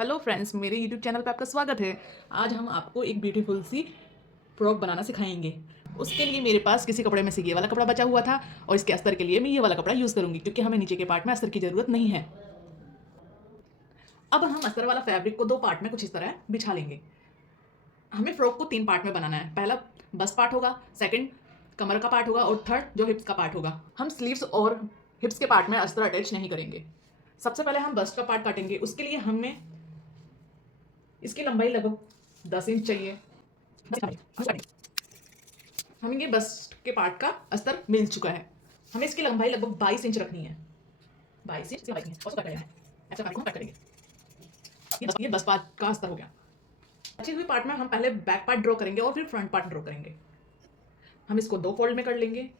Hello friends, मेरे YouTube channel पे आपका स्वागत है। आज हम आपको एक ब्यूटीफुल सी फ्रॉक बनाना सिखाएंगे। उसके लिए मेरे पास किसी कपड़े में से ये वाला कपड़ा बचा हुआ था और इसके अस्तर के लिए मैं ये वाला कपड़ा यूज़ करूँगी क्योंकि हमें नीचे के पार्ट में अस्तर की ज़रूरत नहीं है। अब हम अस्तर वाला फैब्रिक को 2 पार्ट में कुछ इस तरह बिछा लेंगे। हमें फ्रॉक को 3 पार्ट में बनाना है। पहला बस्ट पार्ट होगा, सेकंड कमर का पार्ट होगा और थर्ड जो हिप्स का पार्ट होगा। हम स्लीव्स और हिप्स के पार्ट में अस्तर अटैच नहीं करेंगे। सबसे पहले हम बस्ट का पार्ट काटेंगे। उसके लिए हमें इसकी लंबाई लगभग 10 इंच चाहिए। हमें ये बस्ट के पार्ट का अस्तर मिल चुका है। हमें इसकी लंबाई लगभग 22 इंच रखनी है। 22 इंच और उसको कट करना है। ऐसा पार्ट को हम कट करेंगे। ये बस पार्ट का अस्तर हो गया। अच्छी हुई पार्ट में हम पहले बैक पार्ट ड्रॉ करेंगे और फिर फ्रंट पार्ट ड्रॉ करेंगे। हम इसको 2 फोल्ड में कर लेंगे।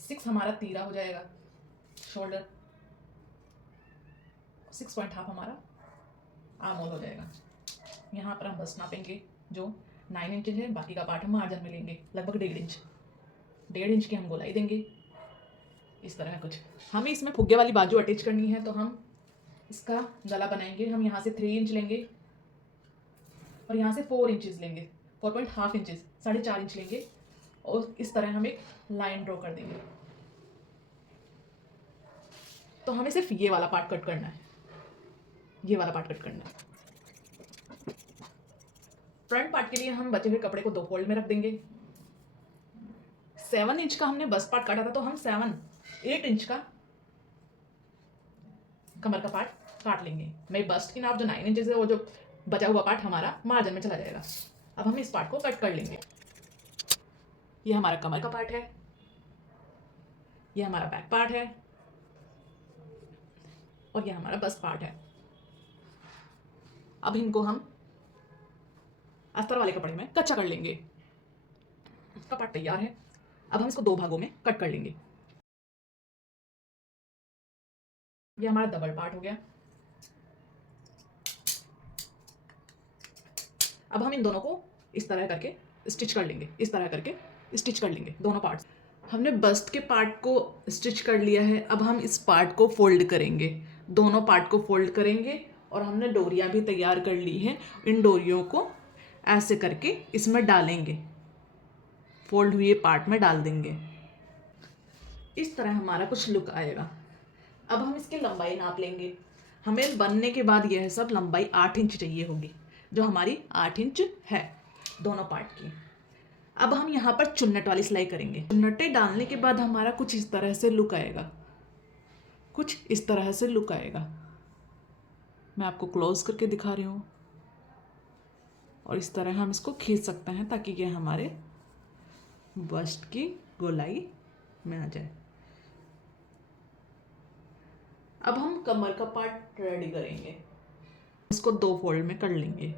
सिक्स हमारा तीरा हो जाएगा, शोल्डर 6.5 हमारा आर्म होल हो जाएगा। यहाँ पर हम बस नापेंगे जो 9 इंच है। बाकी का पार्ट हम मार्जिन में लेंगे लगभग 1.5 इंच की हम गोलाई देंगे। इस तरह कुछ हमें इसमें फुग्गे वाली बाजू अटैच करनी है तो हम इसका गला बनाएंगे। हम यहाँ से 3 इंच लेंगे और यहाँ से 4 इंचेस लेंगे, 4.5 इंचेस, 4.5 इंच लेंगे और इस तरह हम एक लाइन ड्रॉ कर देंगे। तो हमें सिर्फ ये वाला पार्ट कट करना है, ये वाला पार्ट कट करना है। फ्रंट पार्ट के लिए हम बचे हुए कपड़े को 2 फोल्ड में रख देंगे। 7 इंच का हमने बस्ट पार्ट काटा था तो हम 8 इंच का कमर का पार्ट काट लेंगे। मैं बस्ट की नाप जो 9 इंचेस है वो जो बचा हुआ पार्ट हमारा मार्जिन में चला जाएगा। अब हम इस पार्ट को कट कर लेंगे। ये हमारा कमर का पार्ट है, ये हमारा बैक पार्ट है और ये हमारा बस्ट पार्ट है। अब इनको हम अस्तर वाले कपड़े में कच्चा कर लेंगे। इसका पार्ट तैयार है। अब हम इसको 2 भागों में कट कर लेंगे। ये हमारा डबल पार्ट हो गया। अब हम इन दोनों को इस तरह करके स्टिच कर लेंगे, इस तरह करके स्टिच कर लेंगे दोनों पार्ट्स। हमने बस्ट के पार्ट को स्टिच कर लिया है। अब हम इस पार्ट को फोल्ड करेंगे, दोनों पार्ट को फोल्ड करेंगे और हमने डोरियां भी तैयार कर ली हैं। इन डोरियों को ऐसे करके इसमें डालेंगे, फोल्ड हुए पार्ट में डाल देंगे। इस तरह हमारा कुछ लुक आएगा। अब हम इसकी लंबाई नाप लेंगे। हमें बनने के बाद यह सब लंबाई 8 इंच चाहिए होगी, जो हमारी 8 इंच है दोनों पार्ट की। अब हम यहाँ पर चुन्नट वाली सिलाई करेंगे। चुन्नटें डालने के बाद हमारा कुछ इस तरह से लुक आएगा, कुछ इस तरह से लुक आएगा। मैं आपको क्लोज करके दिखा रही हूँ और इस तरह हम इसको खींच सकते हैं ताकि ये हमारे बस्ट की गोलाई में आ जाए। अब हम कमर का पार्ट रेडी करेंगे। इसको 2 फोल्ड में कर लेंगे।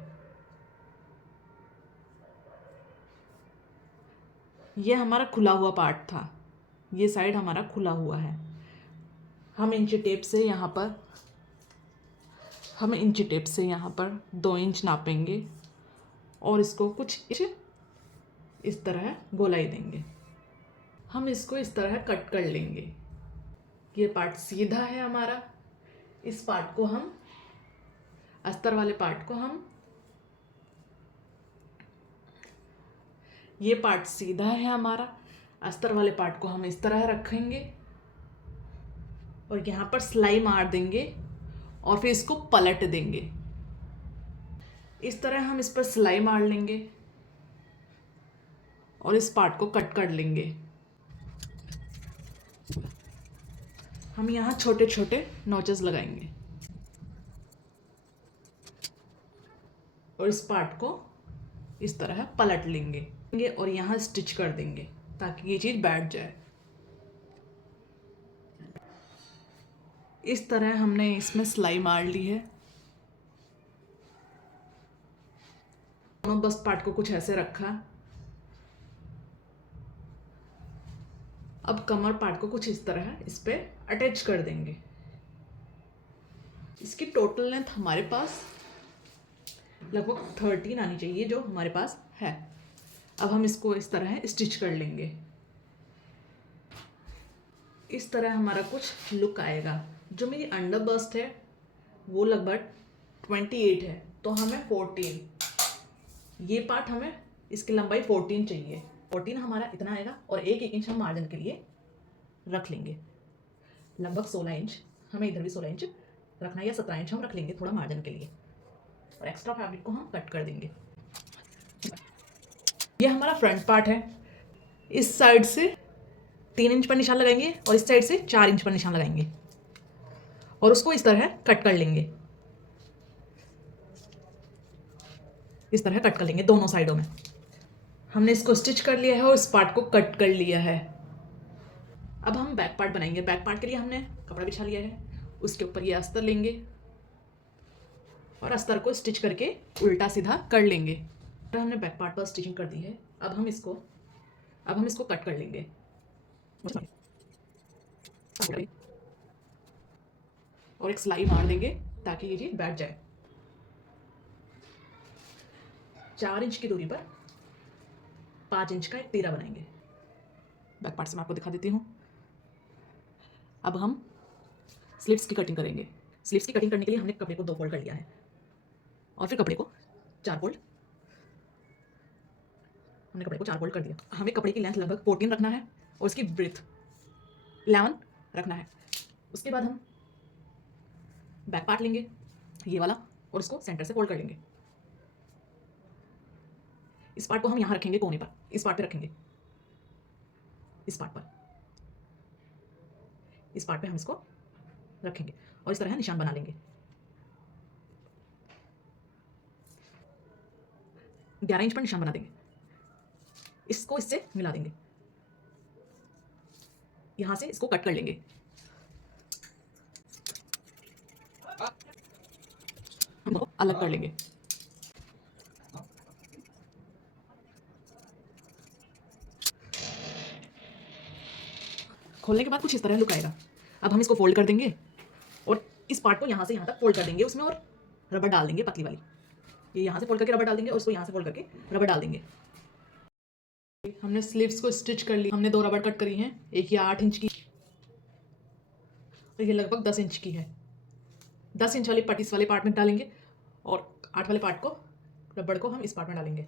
ये हमारा खुला हुआ पार्ट था, ये साइड हमारा खुला हुआ है। हम इंची टेप से यहाँ पर 2 इंच नापेंगे और इसको कुछ इस तरह गोलाई देंगे। हम इसको इस तरह कट कर लेंगे। ये पार्ट सीधा है हमारा। इस पार्ट को हम, अस्तर वाले पार्ट को हम, ये पार्ट सीधा है हमारा, अस्तर वाले पार्ट को हम इस तरह रखेंगे और यहाँ पर सिलाई मार देंगे और फिर इसको पलट देंगे। इस तरह हम इस पर सिलाई मार लेंगे और इस पार्ट को कट कर लेंगे। हम यहाँ छोटे छोटे नोचेस लगाएंगे और इस पार्ट को इस तरह पलट लेंगे और यहाँ स्टिच कर देंगे ताकि ये चीज़ बैठ जाए। इस तरह हमने इसमें सिलाई मार ली है। दोनों बस पार्ट को कुछ ऐसे रखा। अब कमर पार्ट को कुछ इस तरह इस पे अटैच कर देंगे। इसकी टोटल लेंथ हमारे पास लगभग 13 आनी चाहिए, जो हमारे पास है। अब हम इसको इस तरह स्टिच कर लेंगे। इस तरह हमारा कुछ लुक आएगा। जो मेरी अंडर बस्ट है वो लगभग 28 है, तो हमें 14, ये पार्ट हमें इसकी लंबाई 14 चाहिए। 14 हमारा इतना आएगा और एक इंच हम मार्जिन के लिए रख लेंगे। लगभग 16 इंच, हमें इधर भी 16 इंच रखना है या 17 इंच हम रख लेंगे थोड़ा मार्जिन के लिए, और एक्स्ट्रा फैब्रिक को हम कट कर देंगे। ये हमारा फ्रंट पार्ट है। इस साइड से 3 इंच पर निशान लगाएंगे और इस साइड से 4 इंच पर निशान लगाएंगे और उसको इस तरह कट कर लेंगे। इस तरह कट कर लेंगे दोनों साइडों में। हमने इसको स्टिच कर लिया है और इस पार्ट को कट कर लिया है। अब हम बैक पार्ट बनाएंगे। बैक पार्ट के लिए हमने कपड़ा बिछा लिया है, उसके ऊपर ये अस्तर लेंगे और अस्तर को स्टिच करके उल्टा सीधा कर लेंगे। तो हमने बैक पार्ट पर स्टिचिंग कर दी है। अब हम इसको कट कर लेंगे और एक सिलाई मार देंगे ताकि ये चीज बैठ जाए। 4 इंच की दूरी पर 5 इंच का एक तीरा बनाएंगे। बैक पार्ट से मैं आपको दिखा देती हूँ। अब हम स्लीव्स की कटिंग करेंगे। स्लीव्स की कटिंग करने के लिए हमने कपड़े को 2 फोल्ड कर लिया है और फिर कपड़े को 4 फोल्ड, हमने कपड़े को 4 फोल्ड कर दिया। हमें कपड़े की लेंथ लगभग 14 रखना है और उसकी ब्रेथ 11 रखना है। उसके बाद हम बैक पार्ट लेंगे ये वाला और उसको सेंटर से फोल्ड कर लेंगे। इस पार्ट को हम यहाँ रखेंगे कोने पर, इस पार्ट पे रखेंगे, इस पार्ट पर, इस पार्ट पे हम इसको रखेंगे और इस तरह निशान बना लेंगे। 11 इंच पर निशान बना देंगे। इसको इससे मिला देंगे, यहां से इसको कट कर लेंगे। हम इसको अलग कर लेंगे। खोलने के बाद कुछ इस तरह लुक आएगा। अब हम इसको फोल्ड कर देंगे और इस पार्ट को यहाँ से यहाँ तक फोल्ड कर देंगे उसमें, और रबर डाल देंगे पतली वाली। ये यहाँ से फोल्ड करके रबर डाल देंगे और उसको यहाँ से फोल्ड करके रबर डाल देंगे। हमने स्लीव्स को स्टिच कर ली। हमने 2 रबर कट करी हैं, एक ये 8 इंच की और ये लगभग 10 इंच की है। 10 इंच वाली पट्टी इस वाले पार्ट में डालेंगे और 8 वाले पार्ट को, रबड़ को हम इस पार्ट में डालेंगे।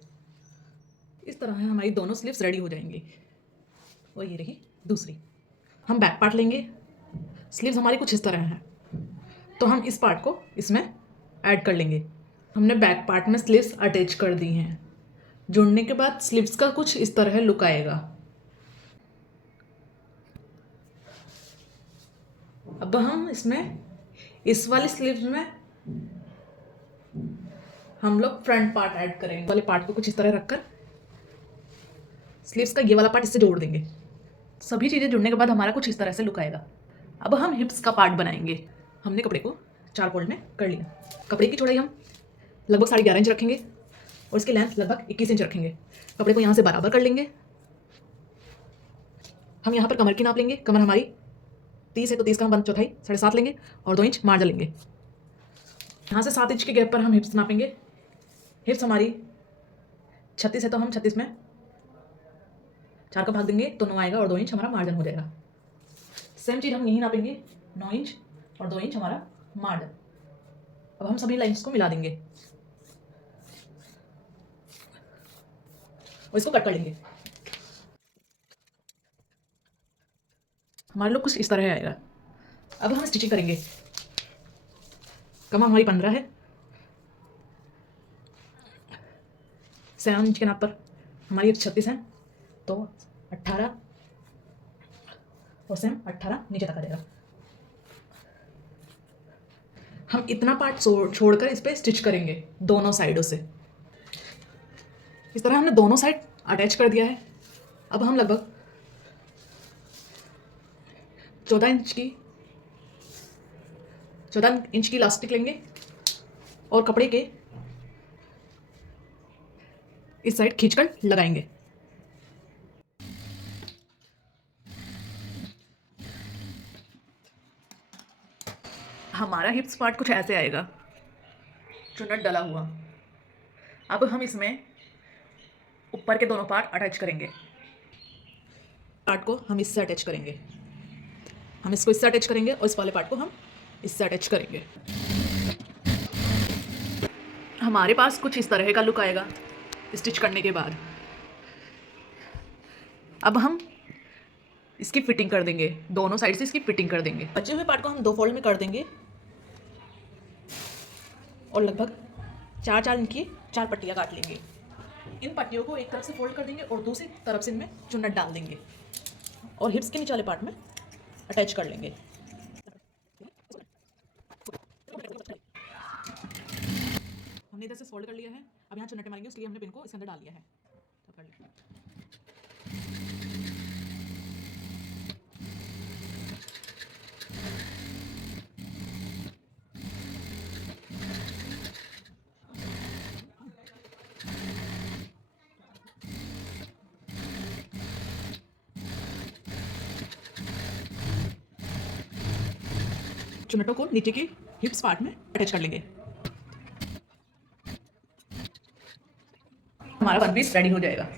इस तरह हमारी दोनों स्लीव्स रेडी हो जाएंगी। और ये रही दूसरी। हम बैक पार्ट लेंगे। स्लीव्स हमारी कुछ इस तरह हैं, तो हम इस पार्ट को इसमें ऐड कर लेंगे। हमने बैक पार्ट में स्लीव्स अटैच कर दी हैं। जुड़ने के बाद स्लीव्स का कुछ इस तरह लुक आएगा। अब हम इसमें इस वाली स्लीव्स में हम लोग फ्रंट पार्ट ऐड करेंगे। वाले पार्ट को कुछ इस तरह रखकर स्लीव्स का ये वाला पार्ट इससे जोड़ देंगे। सभी चीज़ें जुड़ने के बाद हमारा कुछ इस तरह से लुक आएगा। अब हम हिप्स का पार्ट बनाएंगे। हमने कपड़े को 4 फोल्ड में कर लिया। कपड़े की चौड़ाई हम लगभग 11.5 इंच रखेंगे और इसकी लेंथ लगभग 21 इंच रखेंगे। कपड़े को यहाँ से बराबर कर लेंगे। हम यहाँ पर कमर की नाप लेंगे। कमर हमारी 30 है तो 30 का हम 1/4 7.5 लेंगे और 2 इंच मार्जिन लेंगे। यहाँ से 7 इंच के गैप पर हम हिप्स नापेंगे। हिप्स हमारी 36 है तो हम 36 में 4 का भाग देंगे तो 9 आएगा और 2 इंच हमारा मार्जिन हो जाएगा। सेम चीज़ हम यहीं नापेंगे, 9 इंच और 2 इंच हमारा मार्जिन। अब हम सभी लाइन्स को मिला देंगे और इसको कट कर लेंगे। हमारे लोग कुछ इस तरह आएगा। अब हम स्टिचिंग करेंगे। कमर हमारी 15 है, 7 इंच के नाप पर हमारी 36 है तो 18 और सेम 18 नीचे तक आ जाएगा। हम इतना पार्ट छोड़कर इस पर स्टिच करेंगे दोनों साइडों से। इस तरह हमने दोनों साइड अटैच कर दिया है। अब हम लगभग 14 इंच की इलास्टिक लेंगे और कपड़े के इस साइड खींचकर लगाएंगे। हमारा हिप्स पार्ट कुछ ऐसे आएगा, चुन्नट डला हुआ। अब हम इसमें ऊपर के दोनों पार्ट अटैच करेंगे। पार्ट को हम इससे अटैच करेंगे, हम इसको इससे अटैच करेंगे और इस वाले पार्ट को हम इससे अटैच करेंगे। हमारे पास कुछ इस तरह का लुक आएगा स्टिच करने के बाद। अब हम इसकी फिटिंग कर देंगे, दोनों साइड से इसकी फिटिंग कर देंगे। बचे हुए पार्ट को हम 2 फोल्ड में कर देंगे और लगभग 4-4 इंच की 4 पट्टियाँ काट लेंगे। इन पट्टियों को एक तरफ से फोल्ड कर देंगे और दूसरी तरफ से इनमें चुन्नट डाल देंगे और हिप्स के नीचे वाले पार्ट में अटैच कर लेंगे। हमने इधर से फोल्ड कर लिया है, अब यहाँ चुन्नटें मारेंगे, इसलिए हमने पिन को इसके अंदर डाल दिया है। तो कर लें। चुन्नटों को नीचे की हिप्स पार्ट में अटैच कर लेंगे। हमारा वन पीस रेडी हो जाएगा।